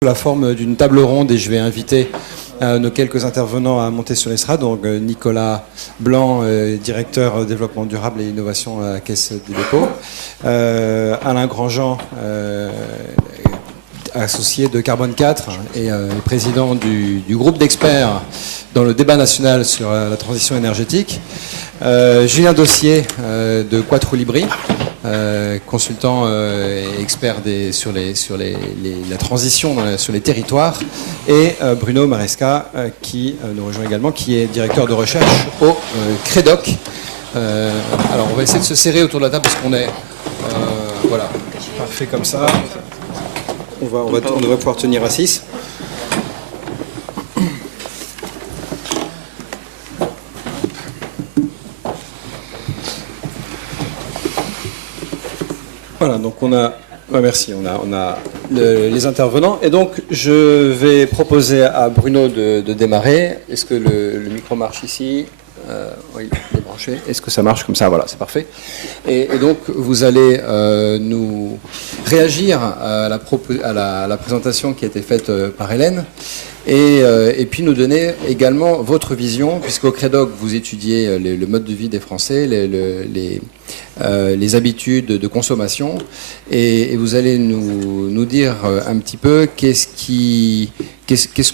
sous la forme d'une table ronde et je vais inviter nos quelques intervenants à monter sur l'estrade. Donc Nicolas Blanc, directeur développement durable et innovation à la Caisse des dépôts. Alain Grandjean, associé de Carbone 4 et président du groupe d'experts dans le débat national sur la transition énergétique. Julien Dossier de Quattro Libri, consultant et expert sur la transition sur les territoires, et Bruno Maresca qui nous rejoint également, qui est directeur de recherche au CREDOC. Alors on va essayer de se serrer autour de la table parce qu'on est voilà, parfait comme ça. On devrait pouvoir tenir à 6. Voilà, donc on a, merci, on a les intervenants. Et donc, je vais proposer à Bruno de démarrer. Est-ce que le micro marche ici? Oui, il est branché. Est-ce que ça marche comme ça? Voilà, c'est parfait. Et donc, vous allez nous réagir à la présentation qui a été faite par Hélène. Et puis nous donner également votre vision, puisqu'au CREDOC, vous étudiez le mode de vie des Français, les habitudes de consommation, et vous allez nous dire un petit peu qu'est-ce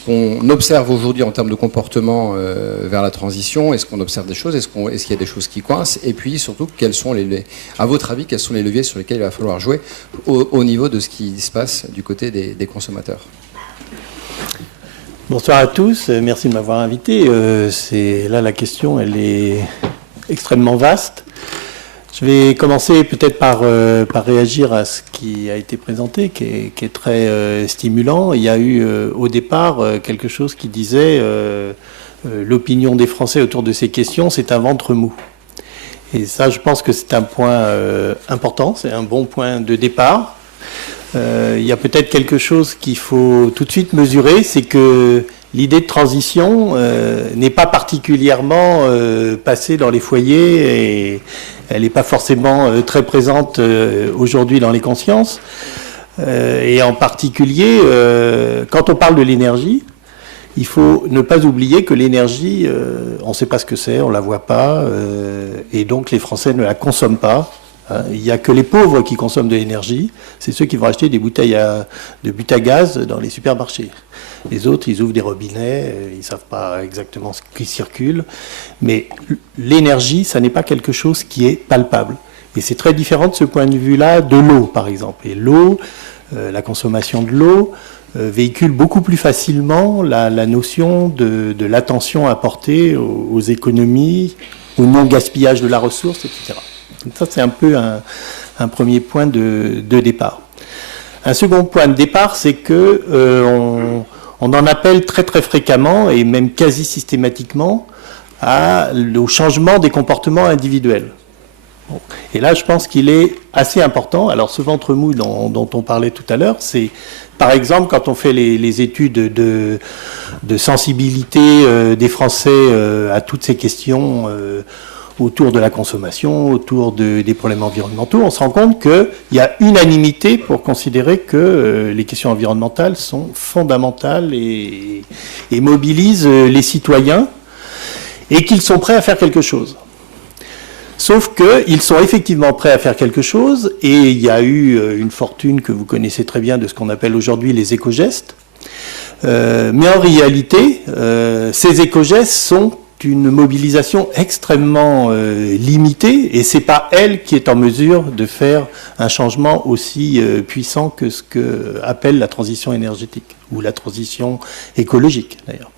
qu'on observe aujourd'hui en termes de comportement vers la transition. Est-ce qu'on observe des choses? Est-ce qu'il y a des choses qui coincent? Et puis surtout, à votre avis, quels sont les leviers sur lesquels il va falloir jouer au niveau de ce qui se passe du côté des consommateurs? Bonsoir à tous, merci de m'avoir invité. Là, la question, elle est extrêmement vaste. Je vais commencer peut-être par réagir à ce qui a été présenté, qui est très stimulant. Il y a eu au départ quelque chose qui disait l'opinion des Français autour de ces questions, c'est un ventre mou. Et ça, je pense que c'est un point important, c'est un bon point de départ. Il y a peut-être quelque chose qu'il faut tout de suite mesurer, c'est que l'idée de transition n'est pas particulièrement passée dans les foyers et elle n'est pas forcément très présente aujourd'hui dans les consciences. Et en particulier, quand on parle de l'énergie, il faut ne pas oublier que l'énergie, on ne sait pas ce que c'est, on ne la voit pas, et donc les Français ne la consomment pas. Il n'y a que les pauvres qui consomment de l'énergie, c'est ceux qui vont acheter des bouteilles de but à gaz dans les supermarchés. Les autres, ils ouvrent des robinets, ils ne savent pas exactement ce qui circule. Mais l'énergie, ça n'est pas quelque chose qui est palpable. Et c'est très différent de ce point de vue-là de l'eau, par exemple. Et l'eau, la consommation de l'eau, véhicule beaucoup plus facilement la notion de l'attention apportée aux économies, au non-gaspillage de la ressource, etc. Donc ça, c'est un peu un premier point de départ. Un second point de départ, c'est que on en appelle très très fréquemment, et même quasi systématiquement, au changement des comportements individuels. Bon. Et là, je pense qu'il est assez important. Alors, ce ventre mou dont on parlait tout à l'heure, c'est, par exemple, quand on fait les études de sensibilité des Français à toutes ces questions autour de la consommation, autour des problèmes environnementaux, on se rend compte qu'il y a unanimité pour considérer que les questions environnementales sont fondamentales et mobilisent les citoyens et qu'ils sont prêts à faire quelque chose. Sauf qu'ils sont effectivement prêts à faire quelque chose et il y a eu une fortune que vous connaissez très bien de ce qu'on appelle aujourd'hui les éco-gestes. Mais en réalité, ces éco-gestes sont une mobilisation extrêmement limitée et c'est pas elle qui est en mesure de faire un changement aussi puissant que ce que appelle la transition énergétique ou la transition écologique d'ailleurs.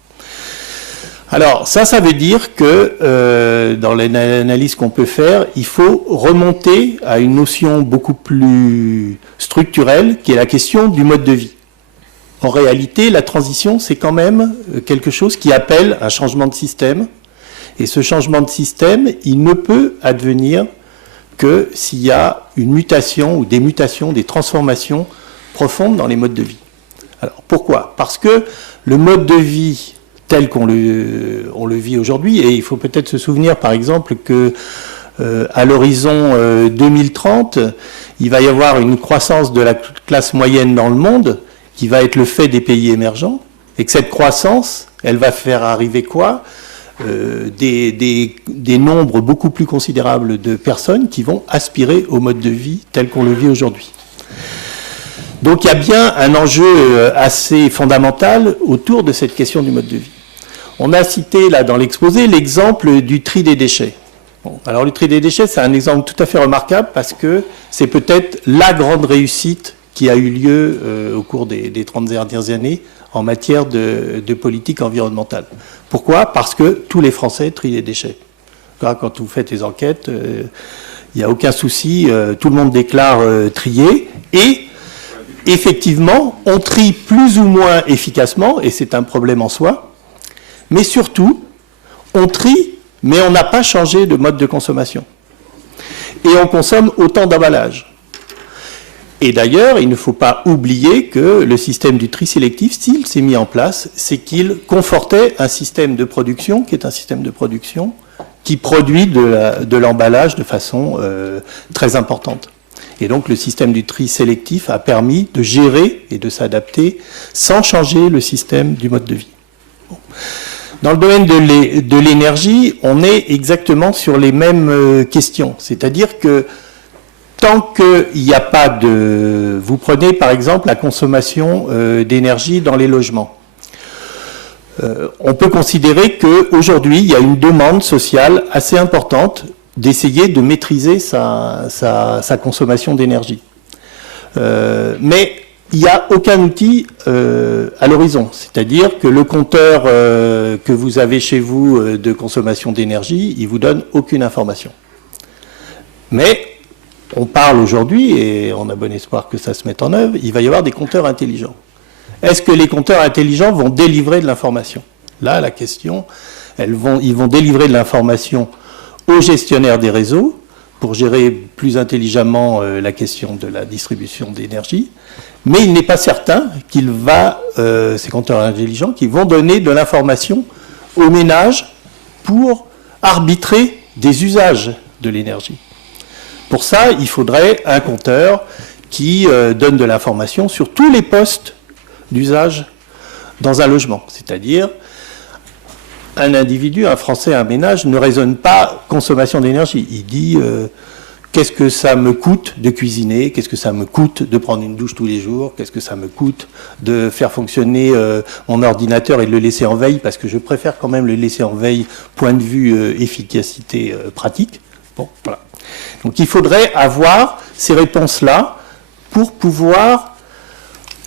Alors ça veut dire que dans l'analyse qu'on peut faire, il faut remonter à une notion beaucoup plus structurelle qui est la question du mode de vie. En réalité, la transition, c'est quand même quelque chose qui appelle un changement de système. Et ce changement de système, il ne peut advenir que s'il y a une mutation ou des mutations, des transformations profondes dans les modes de vie. Alors pourquoi? Parce que le mode de vie tel qu'on le vit aujourd'hui, et il faut peut-être se souvenir par exemple que à l'horizon 2030, il va y avoir une croissance de la classe moyenne dans le monde qui va être le fait des pays émergents, et que cette croissance, elle va faire arriver quoi ? Des nombres beaucoup plus considérables de personnes qui vont aspirer au mode de vie tel qu'on le vit aujourd'hui. Donc il y a bien un enjeu assez fondamental autour de cette question du mode de vie. On a cité là dans l'exposé l'exemple du tri des déchets. Bon, alors le tri des déchets, c'est un exemple tout à fait remarquable parce que c'est peut-être la grande réussite qui a eu lieu au cours des 30 dernières années en matière de politique environnementale. Pourquoi ? Parce que tous les Français trient les déchets. Quand vous faites les enquêtes, il n'y a aucun souci, tout le monde déclare trier, et effectivement, on trie plus ou moins efficacement, et c'est un problème en soi, mais surtout, on trie, mais on n'a pas changé de mode de consommation. Et on consomme autant d'emballages. Et d'ailleurs, il ne faut pas oublier que le système du tri sélectif, s'il s'est mis en place, c'est qu'il confortait un système de production, qui est un système de production qui produit de l'emballage de façon très importante. Et donc le système du tri sélectif a permis de gérer et de s'adapter sans changer le système du mode de vie. Bon. Dans le domaine de l'énergie, on est exactement sur les mêmes questions. C'est-à-dire que tant qu'il n'y a pas de... Vous prenez par exemple la consommation d'énergie dans les logements. On peut considérer qu'aujourd'hui, il y a une demande sociale assez importante d'essayer de maîtriser sa consommation d'énergie. Mais il n'y a aucun outil à l'horizon. C'est-à-dire que le compteur que vous avez chez vous de consommation d'énergie, il ne vous donne aucune information. Mais on parle aujourd'hui, et on a bon espoir que ça se mette en œuvre, il va y avoir des compteurs intelligents. Est-ce que les compteurs intelligents vont délivrer de l'information ? Là, la question, ils vont délivrer de l'information aux gestionnaires des réseaux pour gérer plus intelligemment la question de la distribution d'énergie, mais il n'est pas certain ces compteurs intelligents qui vont donner de l'information aux ménages pour arbitrer des usages de l'énergie. Pour ça, il faudrait un compteur qui donne de l'information sur tous les postes d'usage dans un logement. C'est-à-dire, un individu, un Français, un ménage ne raisonne pas consommation d'énergie. Il dit qu'est-ce que ça me coûte de cuisiner, qu'est-ce que ça me coûte de prendre une douche tous les jours, qu'est-ce que ça me coûte de faire fonctionner mon ordinateur et de le laisser en veille, parce que je préfère quand même le laisser en veille, point de vue efficacité pratique. Bon, voilà. Donc il faudrait avoir ces réponses-là pour pouvoir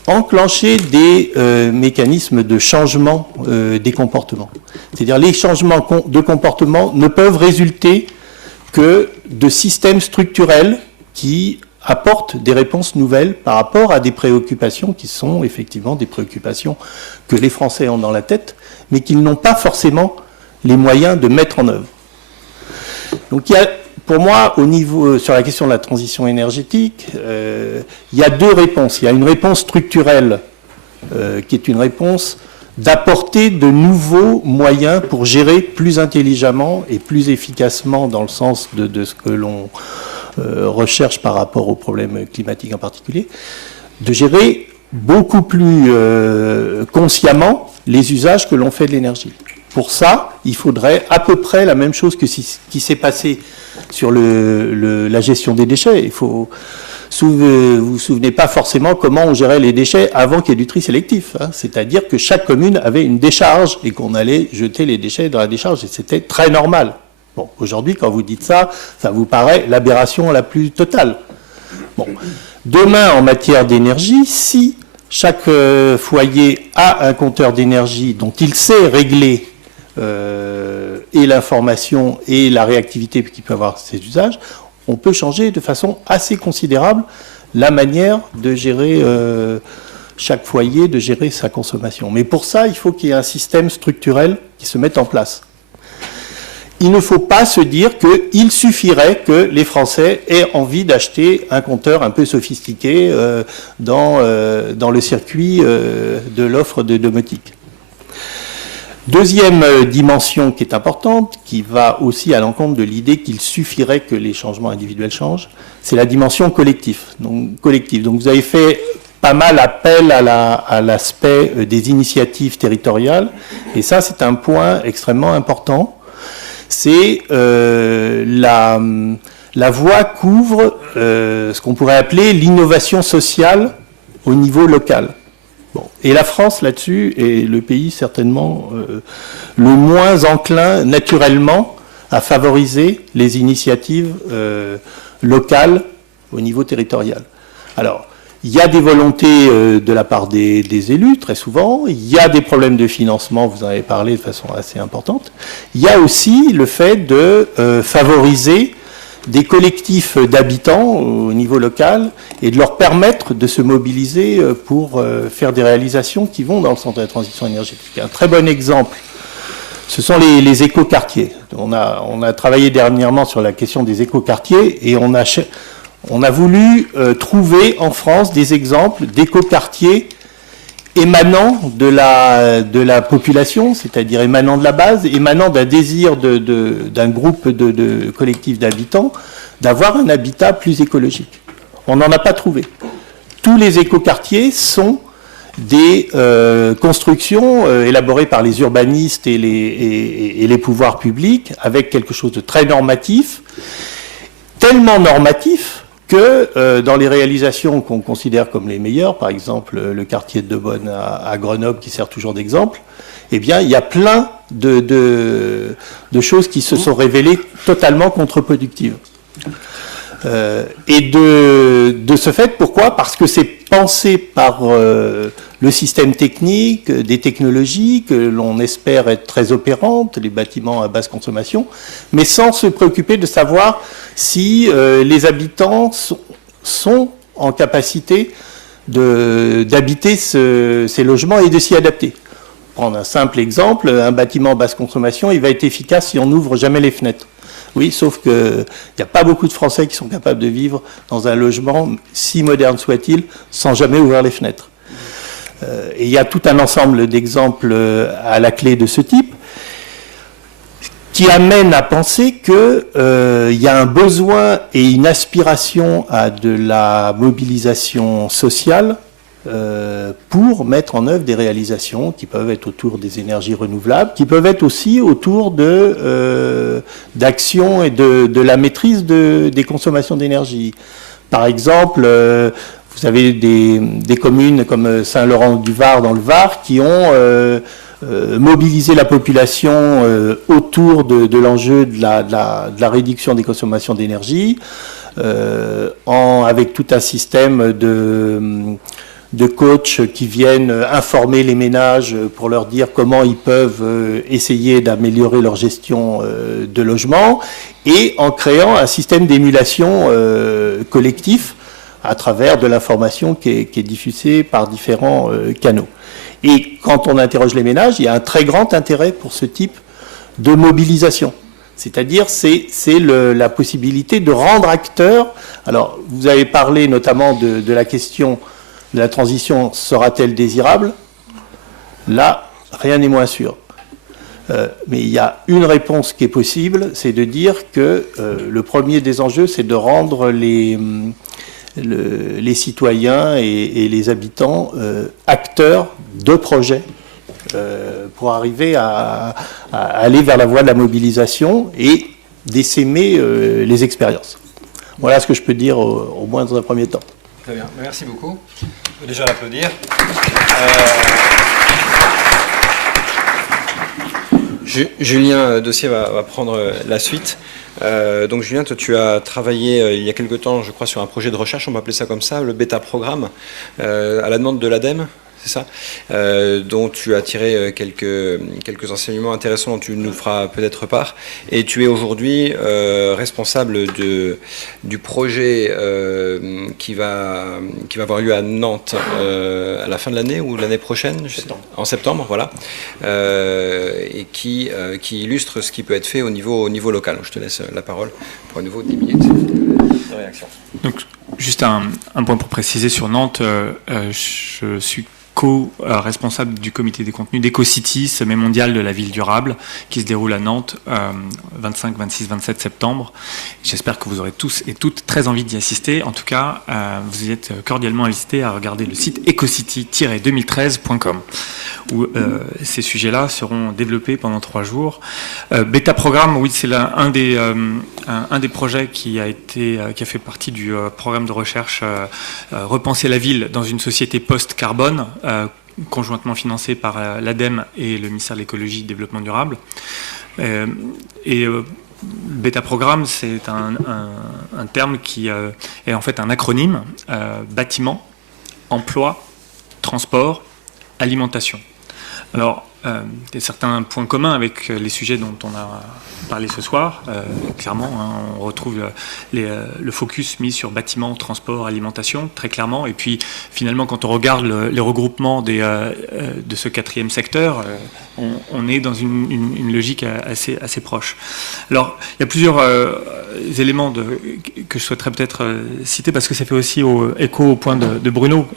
enclencher des mécanismes de changement des comportements. C'est-à-dire les changements de comportement ne peuvent résulter que de systèmes structurels qui apportent des réponses nouvelles par rapport à des préoccupations qui sont effectivement des préoccupations que les Français ont dans la tête, mais qu'ils n'ont pas forcément les moyens de mettre en œuvre. Donc il y a, pour moi, sur la question de la transition énergétique, il y a deux réponses. Il y a une réponse structurelle qui est une réponse d'apporter de nouveaux moyens pour gérer plus intelligemment et plus efficacement dans le sens de ce que l'on recherche par rapport aux problèmes climatiques en particulier, de gérer beaucoup plus consciemment les usages que l'on fait de l'énergie. Pour ça, il faudrait à peu près la même chose que ce qui s'est passé sur la gestion des déchets. Vous vous souvenez pas forcément comment on gérait les déchets avant qu'il y ait du tri sélectif. Hein. C'est-à-dire que chaque commune avait une décharge et qu'on allait jeter les déchets dans la décharge et c'était très normal. Bon, aujourd'hui, quand vous dites ça, ça vous paraît l'aberration la plus totale. Bon. Demain, en matière d'énergie, si chaque foyer a un compteur d'énergie dont il sait régler et l'information et la réactivité qu'il peut avoir ses usages, on peut changer de façon assez considérable la manière de gérer chaque foyer, de gérer sa consommation. Mais pour ça, il faut qu'il y ait un système structurel qui se mette en place. Il ne faut pas se dire qu'il suffirait que les Français aient envie d'acheter un compteur un peu sophistiqué dans le circuit de l'offre de domotique. Deuxième dimension qui est importante, qui va aussi à l'encontre de l'idée qu'il suffirait que les changements individuels changent, c'est la dimension collective. Donc vous avez fait pas mal appel à l'aspect des initiatives territoriales. Et ça, c'est un point extrêmement important. C'est la voie couvre ce qu'on pourrait appeler l'innovation sociale au niveau local. Bon. Et la France, là-dessus, est le pays certainement le moins enclin naturellement à favoriser les initiatives locales au niveau territorial. Alors, il y a des volontés de la part des élus, très souvent. Il y a des problèmes de financement, vous en avez parlé de façon assez importante. Il y a aussi le fait de favoriser des collectifs d'habitants au niveau local et de leur permettre de se mobiliser pour faire des réalisations qui vont dans le sens de la transition énergétique. Un très bon exemple, ce sont les écoquartiers. On a travaillé dernièrement sur la question des écoquartiers et on a voulu trouver en France des exemples d'écoquartiers émanant de la population, c'est-à-dire émanant de la base, émanant d'un désir d'un groupe de collectifs d'habitants d'avoir un habitat plus écologique. On n'en a pas trouvé. Tous les écoquartiers sont des constructions élaborées par les urbanistes et les pouvoirs publics avec quelque chose de très normatif, tellement normatif que dans les réalisations qu'on considère comme les meilleures, par exemple le quartier de Deubonne à Grenoble qui sert toujours d'exemple, eh bien il y a plein de choses qui se sont révélées totalement contre-productives. Et de ce fait, pourquoi ? Parce que c'est pensé par le système technique, des technologies que l'on espère être très opérantes, les bâtiments à basse consommation, mais sans se préoccuper de savoir si les habitants sont en capacité d'habiter ces logements et de s'y adapter. Prendre un simple exemple, un bâtiment à basse consommation, il va être efficace si on n'ouvre jamais les fenêtres. Oui, sauf qu'il n'y a pas beaucoup de Français qui sont capables de vivre dans un logement, si moderne soit-il, sans jamais ouvrir les fenêtres. Et il y a tout un ensemble d'exemples à la clé de ce type qui amène à penser qu'il y a un besoin et une aspiration à de la mobilisation sociale pour mettre en œuvre des réalisations qui peuvent être autour des énergies renouvelables, qui peuvent être aussi autour d'actions et de la maîtrise des consommations d'énergie. Par exemple, vous avez des communes comme Saint-Laurent-du-Var dans le Var qui ont mobilisé la population autour de l'enjeu de la réduction des consommations d'énergie, avec tout un système de coachs qui viennent informer les ménages pour leur dire comment ils peuvent essayer d'améliorer leur gestion de logement, et en créant un système d'émulation collectif à travers de l'information qui est diffusée par différents canaux. Et quand on interroge les ménages, il y a un très grand intérêt pour ce type de mobilisation. C'est-à-dire, c'est la possibilité de rendre acteur. Alors, vous avez parlé notamment de la question de la transition, sera-t-elle désirable ? Là, rien n'est moins sûr. Mais il y a une réponse qui est possible, c'est de dire que le premier des enjeux, c'est de rendre les citoyens et les habitants acteurs de projets pour arriver à aller vers la voie de la mobilisation et d'essaimer les expériences. Voilà ce que je peux dire au moins dans un premier temps. Très bien, merci beaucoup. On peut déjà l'applaudir. Julien Dossier va prendre la suite. Donc Julien, toi, tu as travaillé il y a quelque temps, je crois, sur un projet de recherche, on va appeler ça comme ça, le bêta-programme, à la demande de l'ADEME, c'est ça, dont tu as tiré quelques enseignements intéressants dont tu nous feras peut-être part. Et tu es aujourd'hui responsable du projet qui va avoir lieu à Nantes à la fin de l'année ou l'année prochaine, en septembre, voilà, et qui illustre ce qui peut être fait au niveau local. Je te laisse la parole pour à nouveau 10 minutes de réaction. Donc, juste un point pour préciser sur Nantes, je suis co-responsable du comité des contenus d'EcoCity, sommet mondial de la ville durable, qui se déroule à Nantes 25, 26, 27 septembre. J'espère que vous aurez tous et toutes très envie d'y assister. En tout cas, vous y êtes cordialement invités à regarder le site ecocity-2013.com où ces sujets-là seront développés pendant 3 jours. Beta Programme, oui, c'est un des projets qui a fait partie du programme de recherche Repenser la ville dans une société post-carbone, conjointement financé par l'ADEME et le ministère de l'Écologie et du Développement durable. Beta Programme, c'est un terme qui est en fait un acronyme, bâtiment, emploi, transport, alimentation. Alors, il y a certains points communs avec les sujets dont on a parlé ce soir. Clairement, on retrouve le focus mis sur bâtiment, transport, alimentation, très clairement. Et puis, finalement, quand on regarde les regroupements de ce 4e secteur, on est dans une logique assez proche. Alors, il y a plusieurs éléments que je souhaiterais peut-être citer, parce que ça fait aussi écho au point de Bruno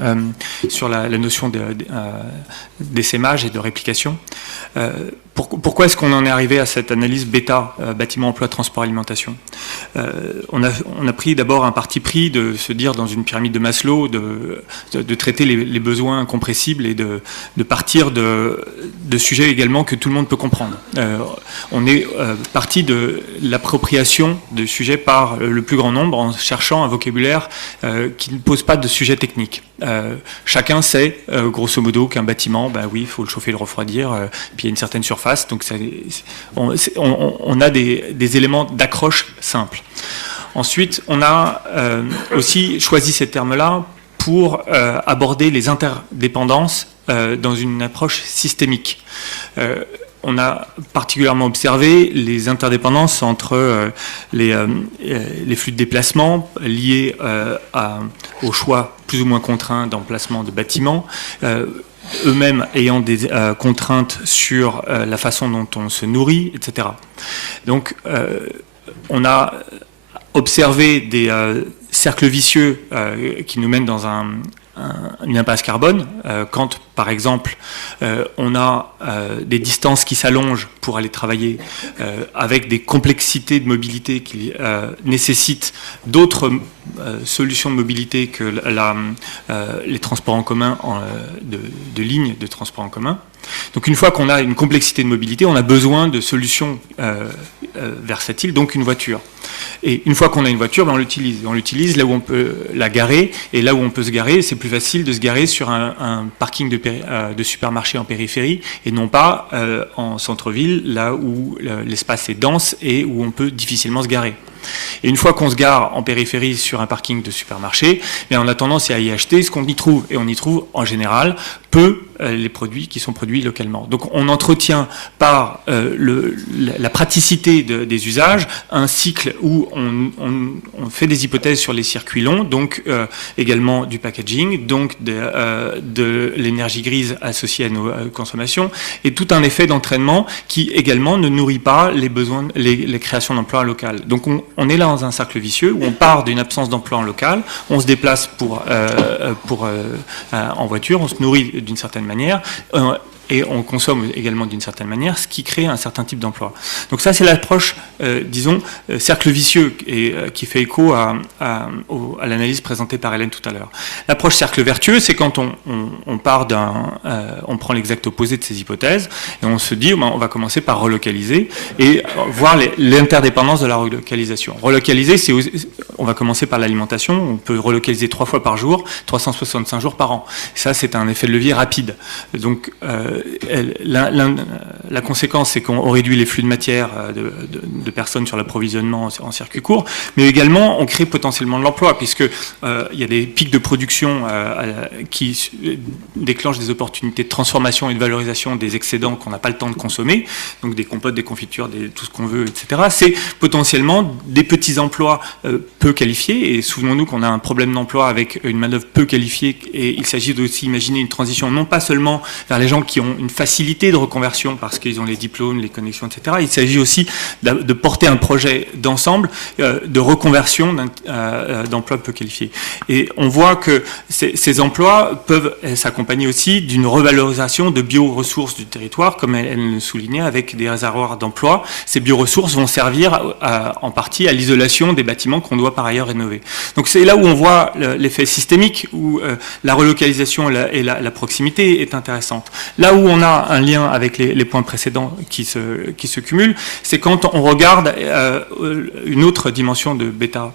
sur la notion d'essaimage et de réplication. Pourquoi est-ce qu'on en est arrivé à cette analyse bêta, bâtiment, emploi, transport, alimentation? On a pris d'abord un parti pris de se dire, dans une pyramide de Maslow, de traiter les besoins incompressibles et de partir de sujets également que tout le monde peut comprendre. On est parti de l'appropriation de sujets par le plus grand nombre en cherchant un vocabulaire qui ne pose pas de sujet technique. Chacun sait, grosso modo, qu'un bâtiment, oui, il faut le chauffer et le refroidir, puis il y a une certaine surface, donc on a des éléments d'accroche simples. Ensuite, on a aussi choisi ces termes-là pour aborder les interdépendances dans une approche systémique. On a particulièrement observé les interdépendances entre les flux de déplacement liés au choix plus ou moins contraint d'emplacement de bâtiments, eux-mêmes ayant des contraintes sur la façon dont on se nourrit, etc. Donc, on a observé des cercles vicieux qui nous mènent dans une impasse carbone, quand par exemple on a des distances qui s'allongent pour aller travailler, avec des complexités de mobilité qui nécessitent d'autres solutions de mobilité que les transports en commun, de lignes de transport en commun. Donc une fois qu'on a une complexité de mobilité, on a besoin de solutions versatiles, donc une voiture. Et une fois qu'on a une voiture, on l'utilise. On l'utilise là où on peut la garer, et là où on peut se garer, c'est plus facile de se garer sur un parking de supermarché en périphérie, et non pas en centre-ville, là où l'espace est dense et où on peut difficilement se garer. Et une fois qu'on se gare en périphérie sur un parking de supermarché, on a tendance à y acheter ce qu'on y trouve. Et on y trouve en général peu les produits qui sont produits localement. Donc on entretient par la praticité des usages un cycle où on fait des hypothèses sur les circuits longs, donc également du packaging, donc de l'énergie grise associée à nos consommations, et tout un effet d'entraînement qui également ne nourrit pas les besoins, les créations d'emplois locales. Donc on est là dans un cercle vicieux où on part d'une absence d'emploi en local, on se déplace en voiture, on se nourrit d'une certaine manière, et on consomme également d'une certaine manière, ce qui crée un certain type d'emploi. Donc ça, c'est l'approche, disons, cercle vicieux, et qui fait écho à l'analyse présentée par Hélène tout à l'heure. L'approche cercle vertueux, c'est quand on part on prend l'exact opposé de ces hypothèses, et on se dit, on va commencer par relocaliser, et voir l'interdépendance de la relocalisation. Relocaliser, on va commencer par l'alimentation, on peut relocaliser 3 fois par jour, 365 jours par an. Ça, c'est un effet de levier rapide. Donc, la conséquence, c'est qu'on réduit les flux de matière de personnes sur l'approvisionnement en circuit court, mais également on crée potentiellement de l'emploi, puisque il y a des pics de production qui déclenchent des opportunités de transformation et de valorisation des excédents qu'on n'a pas le temps de consommer, donc des compotes, des confitures, tout ce qu'on veut, etc. C'est potentiellement des petits emplois peu qualifiés, et souvenons-nous qu'on a un problème d'emploi avec une main-d'œuvre peu qualifiée, et il s'agit aussi d'imaginer une transition non pas seulement vers les gens qui ont une facilité de reconversion parce qu'ils ont les diplômes, les connexions, etc. Il s'agit aussi de porter un projet d'ensemble de reconversion d'emplois peu qualifiés. Et on voit que ces emplois peuvent s'accompagner aussi d'une revalorisation de bioressources du territoire, comme elle le soulignait, avec des réservoirs d'emplois. Ces bioressources vont servir en partie à l'isolation des bâtiments qu'on doit par ailleurs rénover. Donc c'est là où on voit l'effet systémique, où la relocalisation et la proximité est intéressante. Là où on a un lien avec les points précédents qui se cumulent, c'est quand on regarde une autre dimension de bêta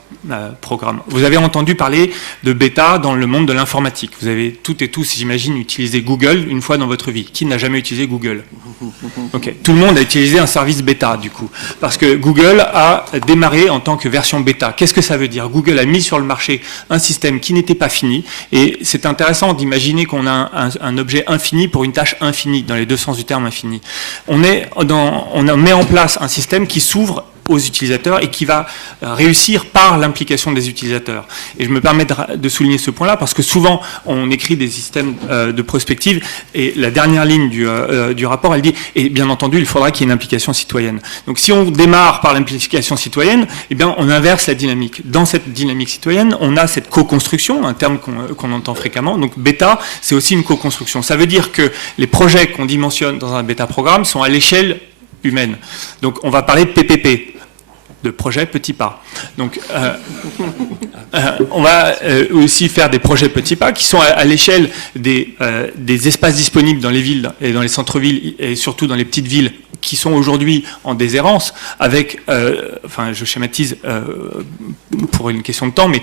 programme. Vous avez entendu parler de bêta dans le monde de l'informatique. Vous avez toutes et tous, j'imagine, utilisé Google une fois dans votre vie. Qui n'a jamais utilisé Google? Ok. Tout le monde a utilisé un service bêta, du coup. Parce que Google a démarré en tant que version bêta. Qu'est-ce que ça veut dire? Google a mis sur le marché un système qui n'était pas fini. Et c'est intéressant d'imaginer qu'on a un objet infini pour une tâche infinie, dans les deux sens du terme infini. On met en place un système qui s'ouvre aux utilisateurs et qui va réussir par l'implication des utilisateurs. Et je me permets de souligner ce point-là parce que souvent on écrit des systèmes de prospective et la dernière ligne du rapport, elle dit « et bien entendu, il faudra qu'il y ait une implication citoyenne ». Donc si on démarre par l'implication citoyenne, eh bien on inverse la dynamique. Dans cette dynamique citoyenne, on a cette co-construction, un terme qu'on entend fréquemment. Donc bêta, c'est aussi une co-construction. Ça veut dire que les projets qu'on dimensionne dans un bêta programme sont à l'échelle humaine. Donc on va parler de PPP, de projet petits pas. Donc on va aussi faire des projets petits pas qui sont à l'échelle des espaces disponibles dans les villes et dans les centres-villes et surtout dans les petites villes qui sont aujourd'hui en déshérence avec, enfin je schématise pour une question de temps, mais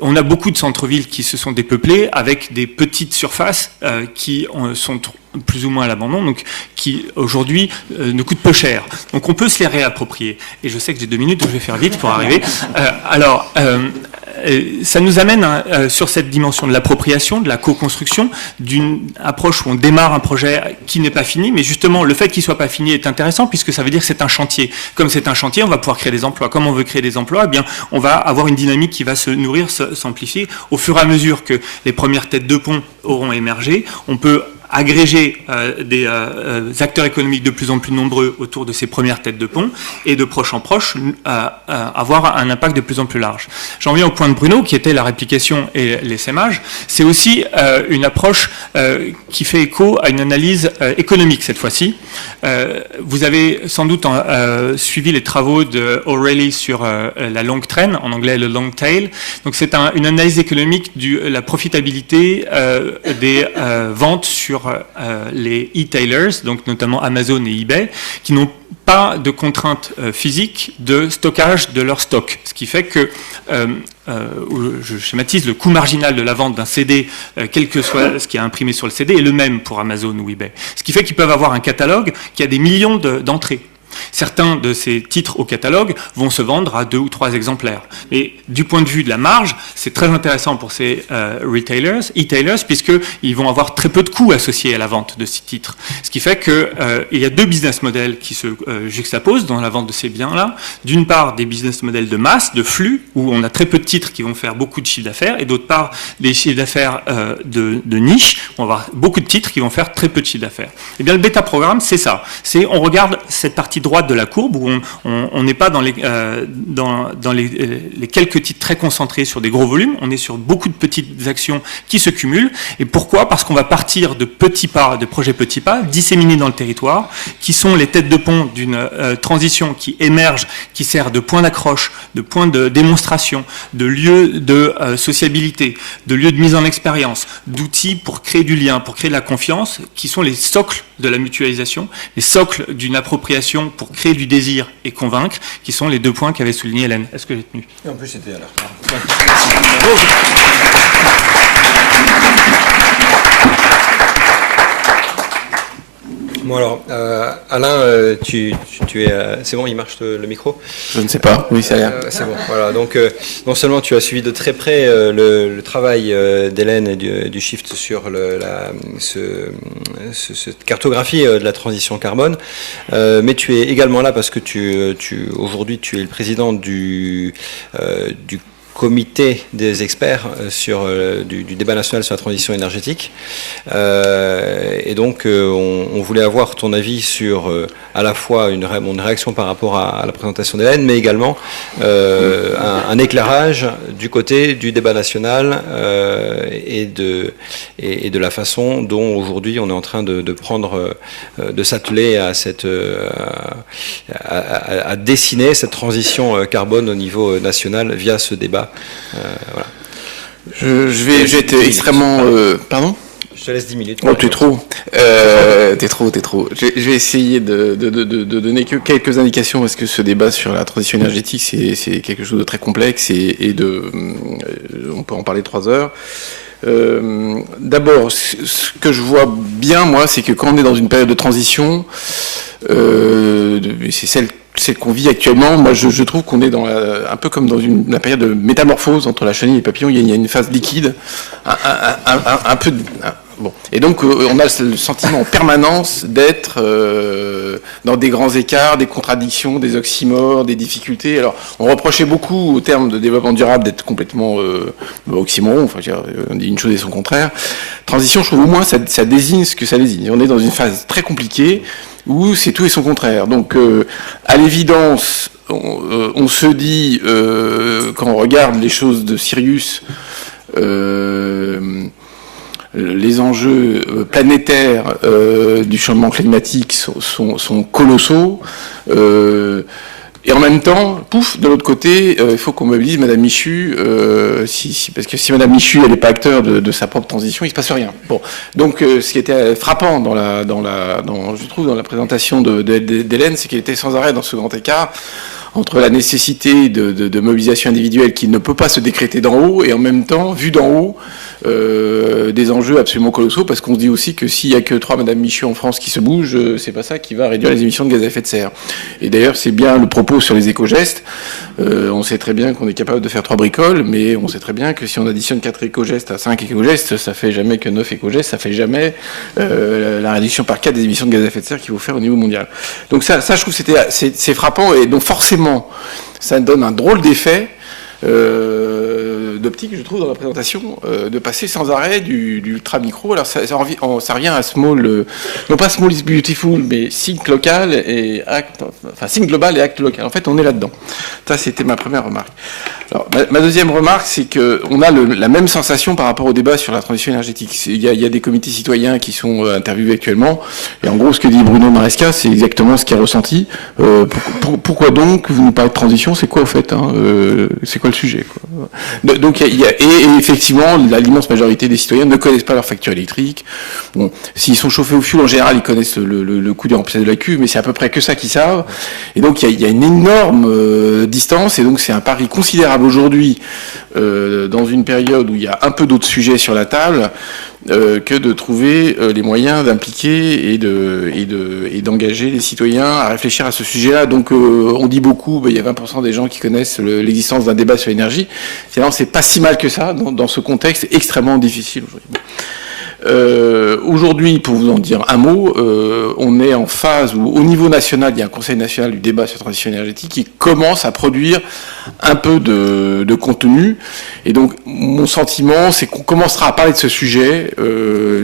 on a beaucoup de centres-villes qui se sont dépeuplés avec des petites surfaces qui sont plus ou moins à l'abandon, donc qui aujourd'hui ne coûtent peu cher. Donc on peut se les réapproprier. Et je sais que j'ai 2 minutes, donc je vais faire vite pour arriver. Ça nous amène sur cette dimension de l'appropriation, de la co-construction, d'une approche où on démarre un projet qui n'est pas fini, mais justement le fait qu'il ne soit pas fini est intéressant puisque ça veut dire que c'est un chantier. Comme c'est un chantier, on va pouvoir créer des emplois. Comme on veut créer des emplois, eh bien, on va avoir une dynamique qui va se nourrir, s'amplifier. Au fur et à mesure que les premières têtes de pont auront émergé, on peut agréger des acteurs économiques de plus en plus nombreux autour de ces premières têtes de pont et de proche en proche avoir un impact de plus en plus large. J'en viens au point de Bruno qui était la réplication et l'essaimage. C'est aussi une approche qui fait écho à une analyse économique cette fois-ci. Vous avez sans doute suivi les travaux de O'Reilly sur la longue traîne, en anglais le long tail. Donc c'est une analyse économique de la profitabilité des ventes sur les e-tailers, donc notamment Amazon et eBay, qui n'ont pas de contraintes physiques de stockage de leur stock. Ce qui fait que, je schématise, le coût marginal de la vente d'un CD, quel que soit ce qui est imprimé sur le CD, est le même pour Amazon ou eBay. Ce qui fait qu'ils peuvent avoir un catalogue qui a des millions d'entrées. Certains de ces titres au catalogue vont se vendre à 2 ou 3 exemplaires. Et du point de vue de la marge, c'est très intéressant pour ces e-tailers, puisqu'ils vont avoir très peu de coûts associés à la vente de ces titres. Ce qui fait qu'il y a 2 business models qui se juxtaposent dans la vente de ces biens-là. D'une part, des business models de masse, de flux, où on a très peu de titres qui vont faire beaucoup de chiffre d'affaires, et d'autre part, des chiffres d'affaires de niche, où on va avoir beaucoup de titres qui vont faire très peu de chiffre d'affaires. Et bien le bêta programme, c'est ça. On regarde cette partie droite de la courbe où on n'est pas dans les quelques titres très concentrés sur des gros volumes, on est sur beaucoup de petites actions qui se cumulent. Et pourquoi? Parce qu'on va partir de petits pas, de projets petits pas, disséminés dans le territoire, qui sont les têtes de pont d'une transition qui émerge, qui sert de point d'accroche, de point de démonstration, de lieu de sociabilité, de lieu de mise en expérience, d'outils pour créer du lien, pour créer de la confiance, qui sont les socles de la mutualisation, les socles d'une appropriation pour créer du désir et convaincre, qui sont les 2 points qu'avait souligné Hélène. Est-ce que j'ai tenu? Et en plus, c'était à l'heure. Bon alors, Alain, tu es... c'est bon, il marche le micro? Je ne sais pas, oui, ça a l'air. C'est bon, voilà. Donc, non seulement tu as suivi de très près le travail d'Hélène et du Shift sur cette cartographie de la transition carbone, mais tu es également là parce que aujourd'hui tu es le président du comité des experts sur du débat national sur la transition énergétique. Et donc, on voulait avoir ton avis sur à la fois une réaction par rapport à la présentation d'Hélène, mais également un éclairage du côté du débat national et de la façon dont aujourd'hui on est en train de prendre, de s'atteler à dessiner cette transition carbone au niveau national via ce débat. Voilà. Je vais être extrêmement... pardon ? Je te laisse 10 minutes. Oh, t'es trop. T'es trop. Je vais essayer de donner que quelques indications parce que ce débat sur la transition énergétique, c'est quelque chose de très complexe et on peut en parler 3 heures. D'abord, ce que je vois bien, moi, c'est que quand on est dans une période de transition, c'est celle qu'on vit actuellement. Moi, je trouve qu'on est un peu comme dans la période de métamorphose entre la chenille et le papillon. Il y a une phase liquide, un peu. Bon. Et donc, on a le sentiment en permanence d'être dans des grands écarts, des contradictions, des oxymores, des difficultés. Alors, on reprochait beaucoup au terme de développement durable d'être complètement oxymoron. Enfin, on dit une chose et son contraire. Transition, je trouve au moins ça désigne ce que ça désigne. On est dans une phase très compliquée où c'est tout et son contraire. Donc, à l'évidence, on se dit, quand on regarde les choses de Sirius, les enjeux planétaires du changement climatique sont colossaux. Et en même temps, pouf, de l'autre côté, il faut qu'on mobilise Madame Michu, parce que si Madame Michu elle n'est pas acteur de sa propre transition, il se passe rien. Bon, donc ce qui était frappant je trouve dans la présentation d'Hélène, c'est qu'elle était sans arrêt dans ce grand écart entre la nécessité de mobilisation individuelle qui ne peut pas se décréter d'en haut et en même temps, vu d'en haut, des enjeux absolument colossaux, parce qu'on se dit aussi que s'il n'y a que 3 Madame Michu en France qui se bougent, c'est pas ça qui va réduire les émissions de gaz à effet de serre. Et d'ailleurs, c'est bien le propos sur les éco-gestes. On sait très bien qu'on est capable de faire 3 bricoles, mais on sait très bien que si on additionne 4 éco-gestes à 5 éco-gestes, ça fait jamais que 9 éco-gestes, ça fait jamais la réduction par 4 des émissions de gaz à effet de serre qu'il faut faire au niveau mondial. Donc ça je trouve que c'est frappant, et donc forcément, ça donne un drôle d'effet d'optique, je trouve, dans la présentation, de passer sans arrêt du ultra micro. Alors ça revient à small, non pas small is beautiful, mais think local et act, enfin think global et act local. En fait, on est là-dedans. Ça, c'était ma première remarque. Alors, ma deuxième remarque, c'est qu'on a la même sensation par rapport au débat sur la transition énergétique. Il y a des comités citoyens qui sont interviewés actuellement, et en gros, ce que dit Bruno Maresca, c'est exactement ce qu'il a ressenti. Pourquoi donc vous nous parlez de transition? C'est quoi au fait, hein, c'est quoi le sujet, quoi. Donc, et effectivement, l'immense majorité des citoyens ne connaissent pas leur facture électrique. Bon, s'ils sont chauffés au fioul, en général, ils connaissent le coût du remplissage de la cuve, mais c'est à peu près que ça qu'ils savent. Et donc, il y a une énorme distance, et donc c'est un pari considérable aujourd'hui, dans une période où il y a un peu d'autres sujets sur la table, que de trouver les moyens d'impliquer et d'engager les citoyens à réfléchir à ce sujet-là. Donc on dit beaucoup, il y a 20% des gens qui connaissent l'existence d'un débat sur l'énergie. Finalement, c'est pas si mal que ça dans ce contexte extrêmement difficile aujourd'hui. Aujourd'hui, pour vous en dire un mot, on est en phase où, au niveau national, il y a un Conseil national du débat sur la transition énergétique qui commence à produire un peu de contenu. Et donc, mon sentiment, c'est qu'on commencera à parler de ce sujet,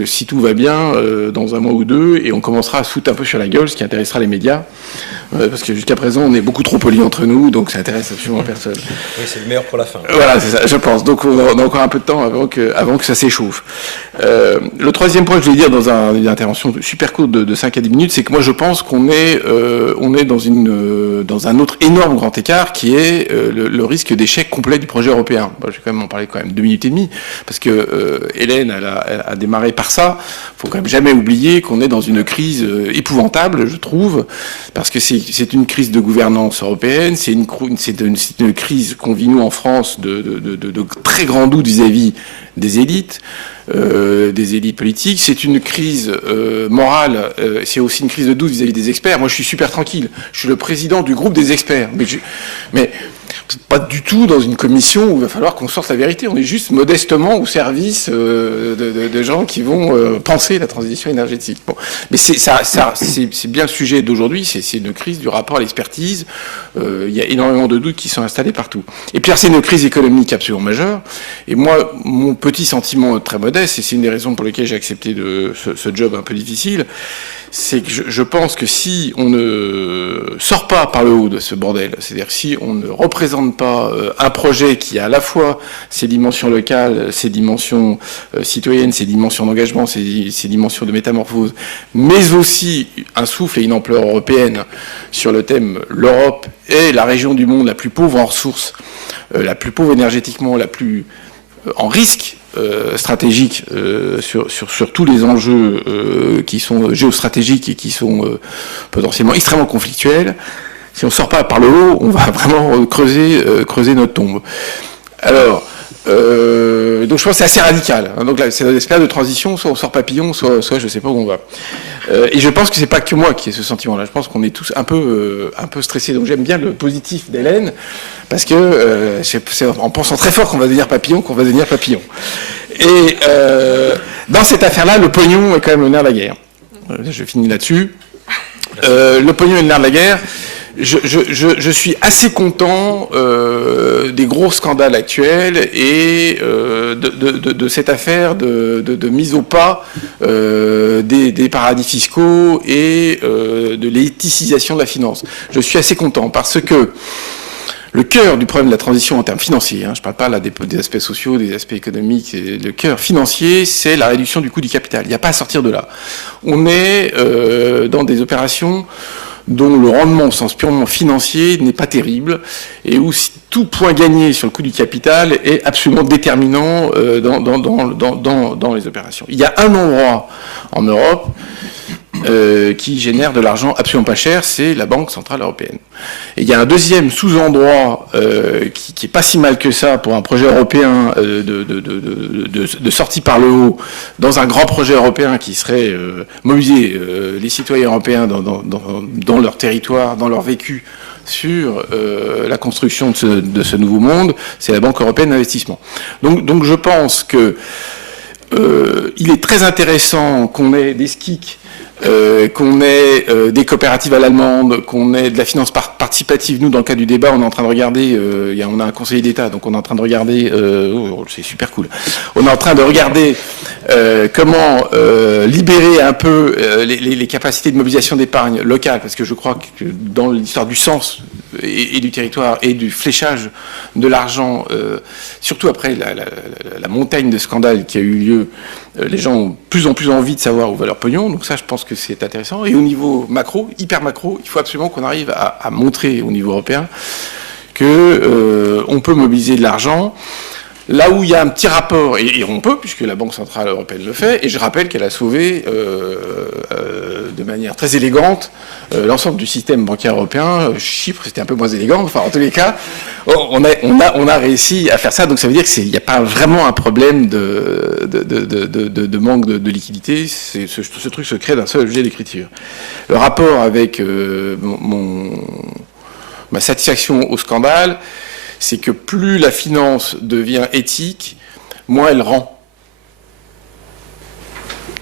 si tout va bien, dans un mois ou deux, et on commencera à se foutre un peu sur la gueule, ce qui intéressera les médias. Parce que jusqu'à présent, on est beaucoup trop polis entre nous, donc ça intéresse absolument personne. Oui, c'est le meilleur pour la fin. Voilà, c'est ça, je pense. Donc on a encore un peu de temps avant que ça s'échauffe. Le troisième point que je vais dire dans une intervention super courte de 5 à 10 minutes, c'est que moi je pense qu'on est dans un autre énorme grand écart qui est le risque d'échec complet du projet européen. Bon, je vais quand même en parler 2 minutes et demie, parce que Hélène, elle a démarré par ça. Faut quand même jamais oublier qu'on est dans une crise épouvantable, je trouve, parce que c'est une crise de gouvernance européenne, c'est une crise qu'on vit nous en France de très grand doute vis-à-vis des élites politiques. C'est une crise morale, c'est aussi une crise de doute vis-à-vis des experts. Moi, je suis super tranquille. Je suis le président du groupe des experts. Mais pas du tout dans une commission où il va falloir qu'on sorte la vérité. On est juste modestement au service de gens qui vont penser la transition énergétique. Bon. Mais c'est bien le sujet d'aujourd'hui, c'est une crise du rapport à l'expertise. Il y a énormément de doutes qui sont installés partout. Et puis c'est une crise économique absolument majeure. Et moi, mon petit sentiment très modeste, et c'est une des raisons pour lesquelles j'ai accepté ce job un peu difficile, c'est que je pense que si on ne sort pas par le haut de ce bordel, c'est-à-dire si on ne représente pas un projet qui a à la fois ses dimensions locales, ses dimensions citoyennes, ses dimensions d'engagement, ses dimensions de métamorphose, mais aussi un souffle et une ampleur européenne sur le thème l'Europe est la région du monde la plus pauvre en ressources, la plus pauvre énergétiquement, la plus en risque stratégique sur tous les enjeux qui sont géostratégiques et qui sont potentiellement extrêmement conflictuels. Si on ne sort pas par le haut, on va vraiment creuser notre tombe. Alors, donc je pense que c'est assez radical. Hein. Donc là, c'est une espèce de transition, soit on sort papillon, soit je ne sais pas où on va. Et je pense que c'est pas que moi qui ai ce sentiment-là. Je pense qu'on est tous un peu stressés. Donc j'aime bien le positif d'Hélène, parce que c'est en pensant très fort qu'on va devenir papillon. Et dans cette affaire-là, le pognon est quand même le nerf de la guerre. Je finis là-dessus. Le pognon est le nerf de la guerre. Je suis assez content des gros scandales actuels et de cette affaire de mise au pas des paradis fiscaux et de l'éthicisation de la finance. Je suis assez content parce que le cœur du problème de la transition en termes financiers, je ne parle pas là des aspects sociaux, des aspects économiques, le cœur financier, c'est la réduction du coût du capital. Il n'y a pas à sortir de là. On est dans des opérations dont le rendement au sens purement financier n'est pas terrible et où tout point gagné sur le coût du capital est absolument déterminant dans les opérations. Il y a un endroit en Europe qui génère de l'argent absolument pas cher, c'est la Banque Centrale Européenne. Et il y a un deuxième sous-endroit qui est pas si mal que ça pour un projet européen de sortie par le haut dans un grand projet européen qui serait mobiliser les citoyens européens dans leur territoire, dans leur vécu sur la construction de ce nouveau monde, c'est la Banque Européenne d'Investissement. Donc je pense que il est très intéressant qu'on ait des SCIC, qu'on ait des coopératives à l'allemande, qu'on ait de la finance participative. Nous, dans le cadre du débat, on est en train de regarder, on a un conseiller d'État, donc on est en train de regarder, c'est super cool, on est en train de regarder comment libérer un peu les capacités de mobilisation d'épargne locale, parce que je crois que dans l'histoire du sens et du territoire et du fléchage de l'argent, surtout après la montagne de scandales qui a eu lieu, les gens ont de plus en plus envie de savoir où va leur pognon, donc ça je pense que c'est intéressant. Et au niveau macro, hyper macro, il faut absolument qu'on arrive à montrer au niveau européen que on peut mobiliser de l'argent là où il y a un petit rapport, et on peut, puisque la Banque Centrale Européenne le fait, et je rappelle qu'elle a sauvé de manière très élégante l'ensemble du système bancaire européen. Chypre, c'était un peu moins élégant, enfin en tous les cas, on a réussi à faire ça, donc ça veut dire qu'il n'y a pas vraiment un problème de manque de liquidité, ce truc se crée d'un seul objet d'écriture. Le rapport avec ma satisfaction au scandale, c'est que plus la finance devient éthique, moins elle rend.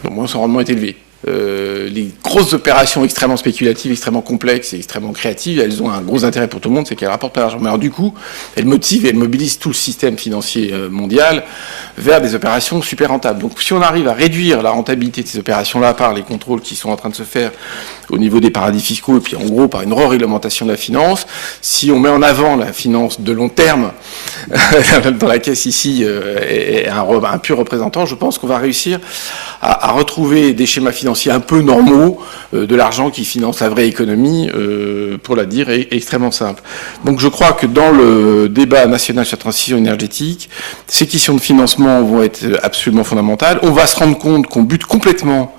Donc moins son rendement est élevé. Les grosses opérations extrêmement spéculatives, extrêmement complexes et extrêmement créatives, elles ont un gros intérêt pour tout le monde, c'est qu'elles rapportent pas d'argent. Mais alors du coup, elles motivent et elles mobilisent tout le système financier mondial vers des opérations super rentables. Donc si on arrive à réduire la rentabilité de ces opérations-là par les contrôles qui sont en train de se faire au niveau des paradis fiscaux et puis en gros par une re-réglementation de la finance, si on met en avant la finance de long terme, dans la caisse ici est un pur représentant, je pense qu'on va réussir à retrouver des schémas financiers un peu normaux, de l'argent qui finance la vraie économie, pour la dire, est extrêmement simple. Donc je crois que dans le débat national sur la transition énergétique, ces questions de financement vont être absolument fondamentales. On va se rendre compte qu'on bute complètement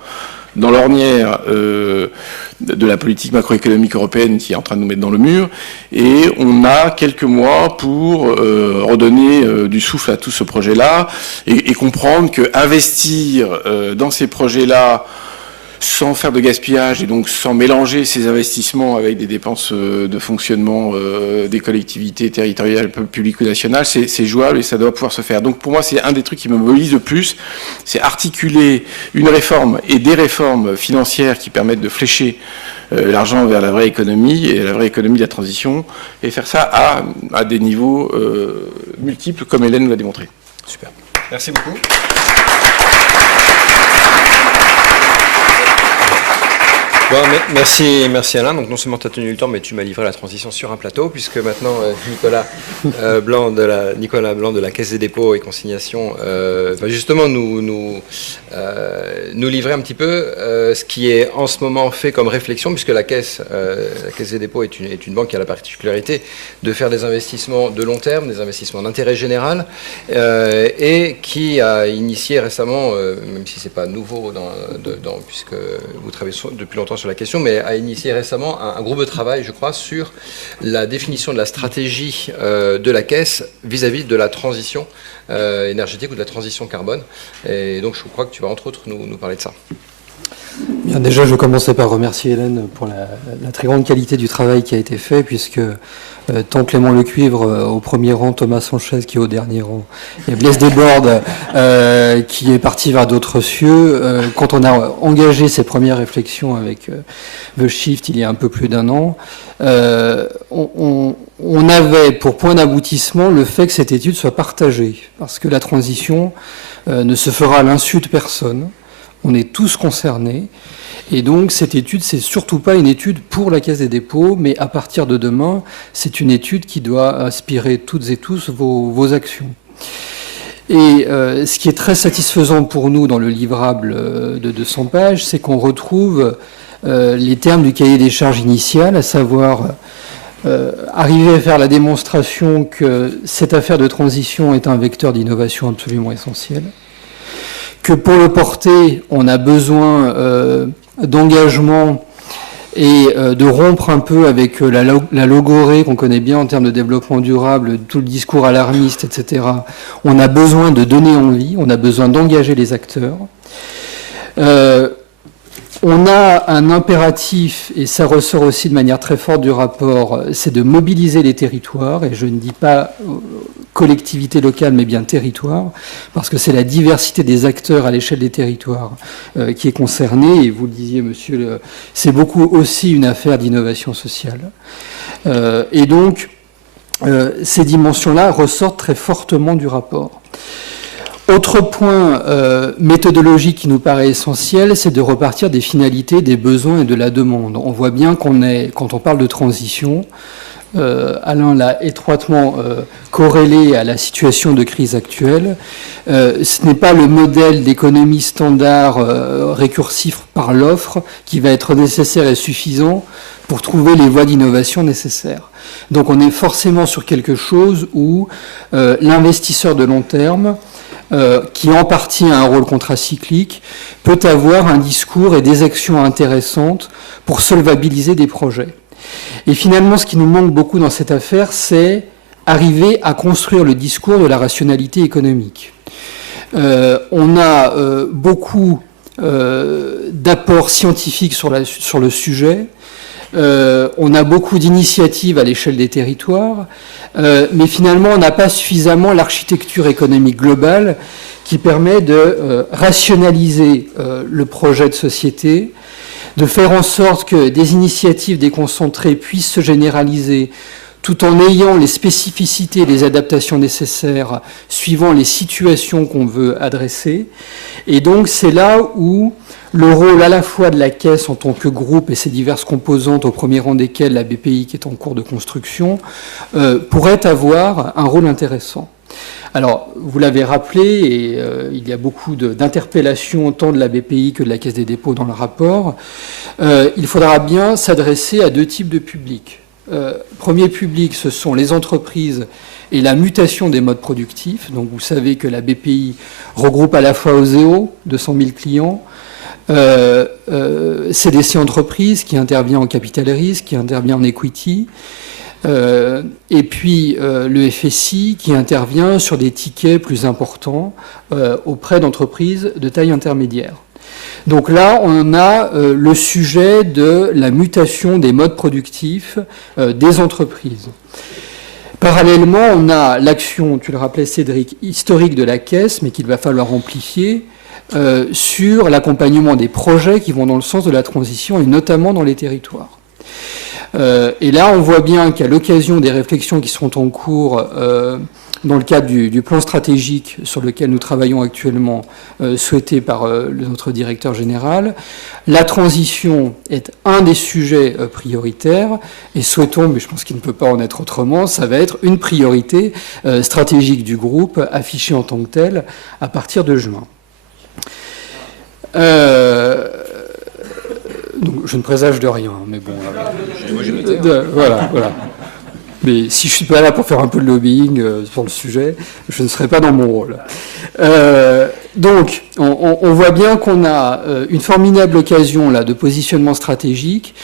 dans l'ornière de la politique macroéconomique européenne qui est en train de nous mettre dans le mur, et on a quelques mois pour redonner du souffle à tout ce projet-là et comprendre que investir dans ces projets-là sans faire de gaspillage et donc sans mélanger ces investissements avec des dépenses de fonctionnement des collectivités territoriales, publiques ou nationales, c'est jouable et ça doit pouvoir se faire. Donc pour moi, c'est un des trucs qui me mobilise le plus, c'est articuler une réforme et des réformes financières qui permettent de flécher l'argent vers la vraie économie et la vraie économie de la transition, et faire ça à des niveaux multiples, comme Hélène nous l'a démontré. Super. Merci beaucoup. Bon, merci Alain. Donc non seulement tu as tenu le temps, mais tu m'as livré la transition sur un plateau, puisque maintenant Nicolas Blanc de la Caisse des dépôts et consignations va justement nous livrer un petit peu ce qui est en ce moment fait comme réflexion, puisque la Caisse des dépôts est une banque qui a la particularité de faire des investissements de long terme, des investissements d'intérêt général, et qui a initié récemment, même si c'est pas nouveau puisque vous travaillez depuis longtemps sur la question, mais a initié récemment un groupe de travail, je crois, sur la définition de la stratégie de la Caisse vis-à-vis de la transition énergétique ou de la transition carbone. Et donc, je crois que tu vas entre autres nous parler de ça. Bien, déjà, je vais commencer par remercier Hélène pour la très grande qualité du travail qui a été fait, puisque tant Clément Lecuivre au premier rang, Thomas Sanchez qui est au dernier rang, et Blaise Desbordes qui est parti vers d'autres cieux. Quand on a engagé ces premières réflexions avec The Shift il y a un peu plus d'un an, on avait pour point d'aboutissement le fait que cette étude soit partagée, parce que la transition ne se fera à l'insu de personne. On est tous concernés. Et donc, cette étude, c'est surtout pas une étude pour la Caisse des dépôts, mais à partir de demain, c'est une étude qui doit inspirer toutes et tous vos actions. Et ce qui est très satisfaisant pour nous dans le livrable de 200 pages, c'est qu'on retrouve les termes du cahier des charges initial, à savoir arriver à faire la démonstration que cette affaire de transition est un vecteur d'innovation absolument essentiel, que pour le porter, on a besoin d'engagement et de rompre un peu avec la logorée qu'on connaît bien en termes de développement durable, tout le discours alarmiste, etc. On a besoin de donner envie, on a besoin d'engager les acteurs. On a un impératif, et ça ressort aussi de manière très forte du rapport, c'est de mobiliser les territoires, et je ne dis pas collectivité locale, mais bien territoire, parce que c'est la diversité des acteurs à l'échelle des territoires qui est concernée, et vous le disiez, monsieur, c'est beaucoup aussi une affaire d'innovation sociale. Et donc, ces dimensions-là ressortent très fortement du rapport. Autre point méthodologique qui nous paraît essentiel, c'est de repartir des finalités, des besoins et de la demande. On voit bien quand on parle de transition, Alain l'a étroitement corrélé à la situation de crise actuelle. Ce n'est pas le modèle d'économie standard récursif par l'offre qui va être nécessaire et suffisant pour trouver les voies d'innovation nécessaires. Donc on est forcément sur quelque chose où l'investisseur de long terme, qui en partie a un rôle contracyclique, peut avoir un discours et des actions intéressantes pour solvabiliser des projets. Et finalement, ce qui nous manque beaucoup dans cette affaire, c'est arriver à construire le discours de la rationalité économique. On a beaucoup d'apports scientifiques sur le sujet. On a beaucoup d'initiatives à l'échelle des territoires, mais finalement, on n'a pas suffisamment l'architecture économique globale qui permet de rationaliser le projet de société, de faire en sorte que des initiatives déconcentrées puissent se généraliser tout en ayant les spécificités et les adaptations nécessaires suivant les situations qu'on veut adresser. Et donc, c'est là où le rôle à la fois de la Caisse en tant que groupe et ses diverses composantes, au premier rang desquelles la BPI qui est en cours de construction, pourrait avoir un rôle intéressant. Alors, vous l'avez rappelé, et il y a beaucoup d'interpellations tant de la BPI que de la Caisse des dépôts dans le rapport. Il faudra bien s'adresser à deux types de publics. Premier public, ce sont les entreprises et la mutation des modes productifs. Donc, vous savez que la BPI regroupe à la fois Oseo, 200 000 clients, CDC Entreprises, qui intervient en capital risque, qui intervient en equity, et puis le FSI, qui intervient sur des tickets plus importants auprès d'entreprises de taille intermédiaire. Donc là, on a le sujet de la mutation des modes productifs des entreprises. Parallèlement, on a l'action, tu le rappelais Cédric, historique de la Caisse, mais qu'il va falloir amplifier, sur l'accompagnement des projets qui vont dans le sens de la transition, et notamment dans les territoires. Et là, on voit bien qu'à l'occasion des réflexions qui sont en cours dans le cadre du plan stratégique sur lequel nous travaillons actuellement, souhaité par notre directeur général, la transition est un des sujets prioritaires, et souhaitons, mais je pense qu'il ne peut pas en être autrement, ça va être une priorité stratégique du groupe, affichée en tant que telle, à partir de juin. Donc, je ne présage de rien, mais bon. Voilà. Mais si je suis pas là pour faire un peu de lobbying sur le sujet, je ne serai pas dans mon rôle. Donc, on voit bien qu'on a une formidable occasion là de positionnement stratégique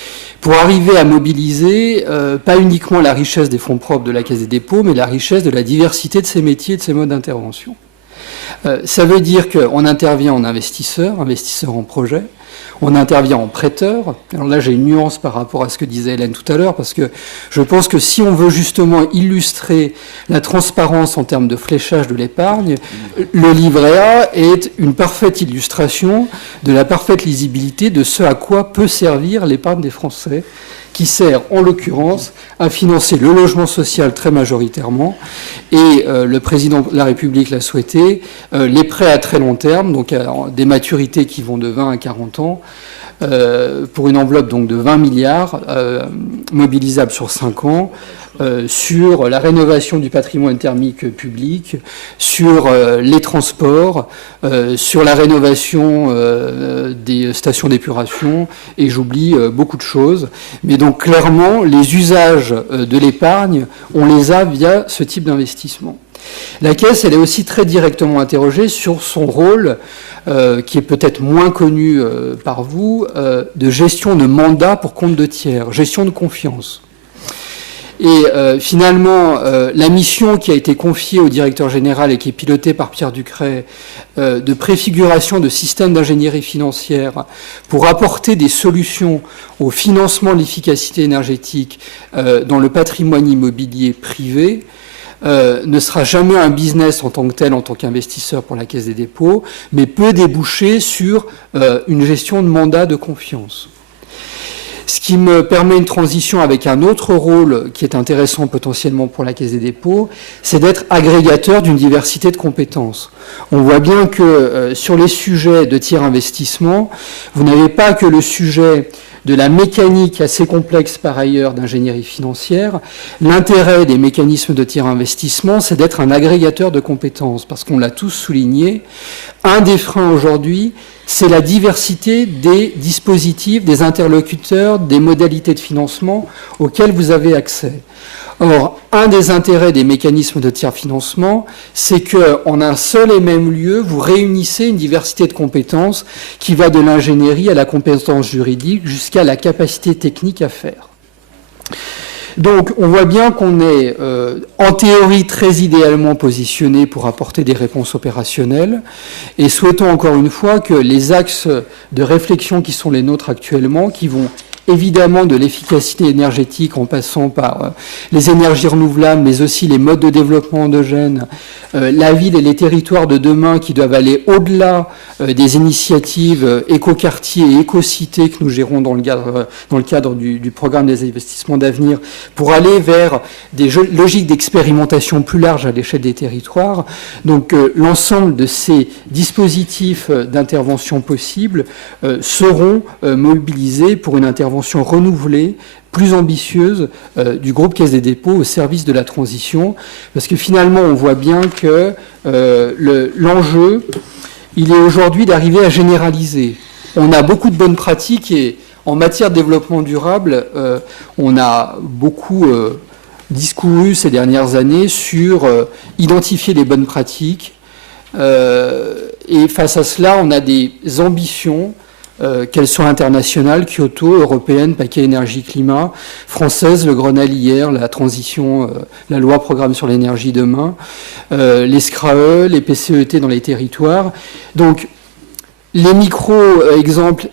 pour arriver à mobiliser pas uniquement la richesse des fonds propres de la Caisse des dépôts, mais la richesse de la diversité de ses métiers et de ses modes d'intervention. Ça veut dire qu'on intervient en investisseur en projet, on intervient en prêteur. Alors là, j'ai une nuance par rapport à ce que disait Hélène tout à l'heure, parce que je pense que si on veut justement illustrer la transparence en termes de fléchage de l'épargne, le livret A est une parfaite illustration de la parfaite lisibilité de ce à quoi peut servir l'épargne des Français, qui sert en l'occurrence à financer le logement social très majoritairement, et le président de la République l'a souhaité, les prêts à très long terme, donc des maturités qui vont de 20 à 40 ans, pour une enveloppe donc de 20 milliards mobilisables sur 5 ans, sur la rénovation du patrimoine thermique public, sur les transports, sur la rénovation des stations d'épuration, et j'oublie beaucoup de choses. Mais donc clairement, les usages de l'épargne, on les a via ce type d'investissement. La Caisse, elle est aussi très directement interrogée sur son rôle, qui est peut-être moins connu par vous, de gestion de mandat pour compte de tiers, gestion de confiance. Et finalement, la mission qui a été confiée au directeur général et qui est pilotée par Pierre Ducret, de préfiguration de systèmes d'ingénierie financière pour apporter des solutions au financement de l'efficacité énergétique dans le patrimoine immobilier privé, ne sera jamais un business en tant que tel, en tant qu'investisseur pour la Caisse des dépôts, mais peut déboucher sur une gestion de mandat de confiance. Ce qui me permet une transition avec un autre rôle qui est intéressant potentiellement pour la Caisse des dépôts, c'est d'être agrégateur d'une diversité de compétences. On voit bien que sur les sujets de tiers investissement, vous n'avez pas que le sujet de la mécanique assez complexe par ailleurs d'ingénierie financière. L'intérêt des mécanismes de tiers investissement, c'est d'être un agrégateur de compétences, parce qu'on l'a tous souligné. Un des freins aujourd'hui, c'est la diversité des dispositifs, des interlocuteurs, des modalités de financement auxquels vous avez accès. Or, un des intérêts des mécanismes de tiers-financement, c'est qu'en un seul et même lieu, vous réunissez une diversité de compétences qui va de l'ingénierie à la compétence juridique jusqu'à la capacité technique à faire. Donc, on voit bien qu'on est, en théorie, très idéalement positionné pour apporter des réponses opérationnelles, et souhaitons encore une fois que les axes de réflexion qui sont les nôtres actuellement, qui vont évidemment de l'efficacité énergétique en passant par les énergies renouvelables, mais aussi les modes de développement endogène, la ville et les territoires de demain qui doivent aller au-delà des initiatives éco-quartiers et éco-cités que nous gérons dans le cadre du programme des investissements d'avenir, pour aller vers des logiques d'expérimentation plus larges à l'échelle des territoires. Donc l'ensemble de ces dispositifs d'intervention possibles seront mobilisés pour une intervention renouvelée, plus ambitieuse du groupe Caisse des dépôts au service de la transition, parce que finalement on voit bien que l'enjeu, il est aujourd'hui d'arriver à généraliser. On a beaucoup de bonnes pratiques et en matière de développement durable, on a beaucoup discouru ces dernières années sur identifier les bonnes pratiques, et face à cela on a des ambitions, qu'elles soient internationales, Kyoto, européenne, paquet énergie-climat, française, le Grenelle hier, la transition, la loi programme sur l'énergie demain, les SCRAE, les PCET dans les territoires. Donc, Les micro-exemples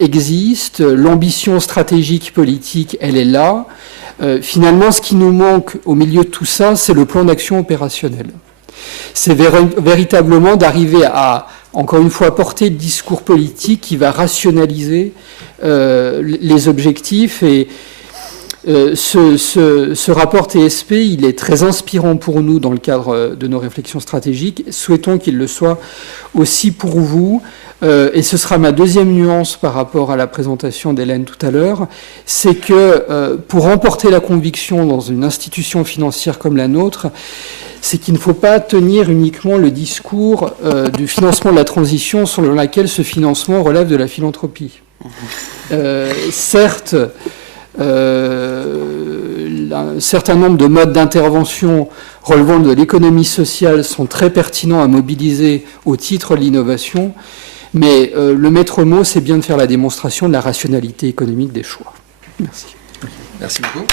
existent, l'ambition stratégique politique, elle est là. Finalement, ce qui nous manque au milieu de tout ça, c'est le plan d'action opérationnel. C'est véritablement d'arriver à, encore une fois, porter le discours politique qui va rationaliser les objectifs. Et ce rapport TSP, il est très inspirant pour nous dans le cadre de nos réflexions stratégiques. Souhaitons qu'il le soit aussi pour vous. Et ce sera ma deuxième nuance par rapport à la présentation d'Hélène tout à l'heure, c'est que pour remporter la conviction dans une institution financière comme la nôtre, c'est qu'il ne faut pas tenir uniquement le discours du financement de la transition selon laquelle ce financement relève de la philanthropie. Certes, un certain nombre de modes d'intervention relevant de l'économie sociale sont très pertinents à mobiliser au titre de l'innovation, mais le maître mot, c'est bien de faire la démonstration de la rationalité économique des choix. Merci. Merci beaucoup.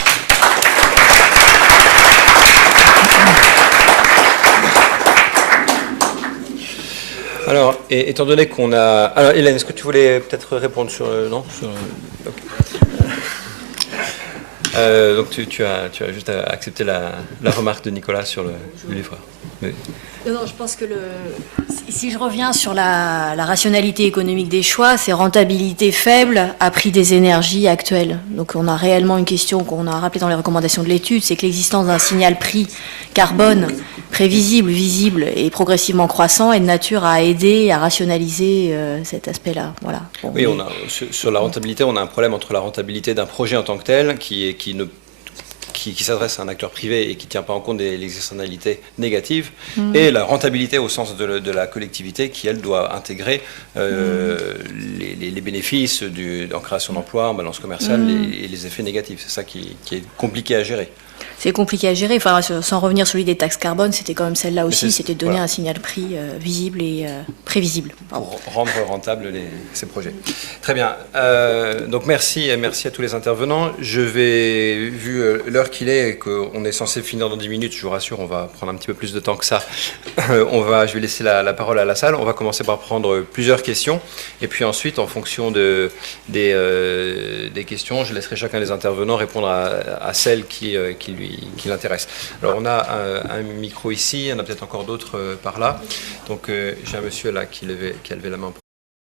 Alors, étant donné qu'on a... Alors, Hélène, est-ce que tu voulais peut-être répondre sur... non sur... Okay. Donc, tu as juste accepté la remarque de Nicolas sur le livre. Oui. Non, je pense que si je reviens sur la rationalité économique des choix, c'est rentabilité faible à prix des énergies actuelles. Donc on a réellement une question qu'on a rappelée dans les recommandations de l'étude, c'est que l'existence d'un signal prix carbone prévisible, visible et progressivement croissant est de nature à aider à rationaliser cet aspect-là. Voilà. Bon, oui, sur la rentabilité, on a un problème entre la rentabilité d'un projet en tant que tel, qui s'adresse à un acteur privé et qui ne tient pas en compte des externalités négatives, et la rentabilité au sens de la collectivité qui, elle, doit intégrer les bénéfices en création d'emplois, en balance commerciale et les effets négatifs. C'est ça qui est compliqué à gérer. C'est compliqué à gérer. Enfin, sans revenir sur l'idée des taxes carbone, c'était quand même celle-là aussi, c'était de donner un signal prix visible et prévisible. Pour rendre rentables ces projets. Très bien. Donc merci à tous les intervenants. Je vais, vu l'heure qu'il est et qu'on est censé finir dans 10 minutes, je vous rassure, on va prendre un petit peu plus de temps que ça. Je vais laisser la parole à la salle. On va commencer par prendre plusieurs questions. Et puis ensuite, en fonction des questions, je laisserai chacun des intervenants répondre à celle qui l'intéresse. Alors on a un micro ici, il y en a peut-être encore d'autres par là. Donc j'ai un monsieur là qui a levé la main en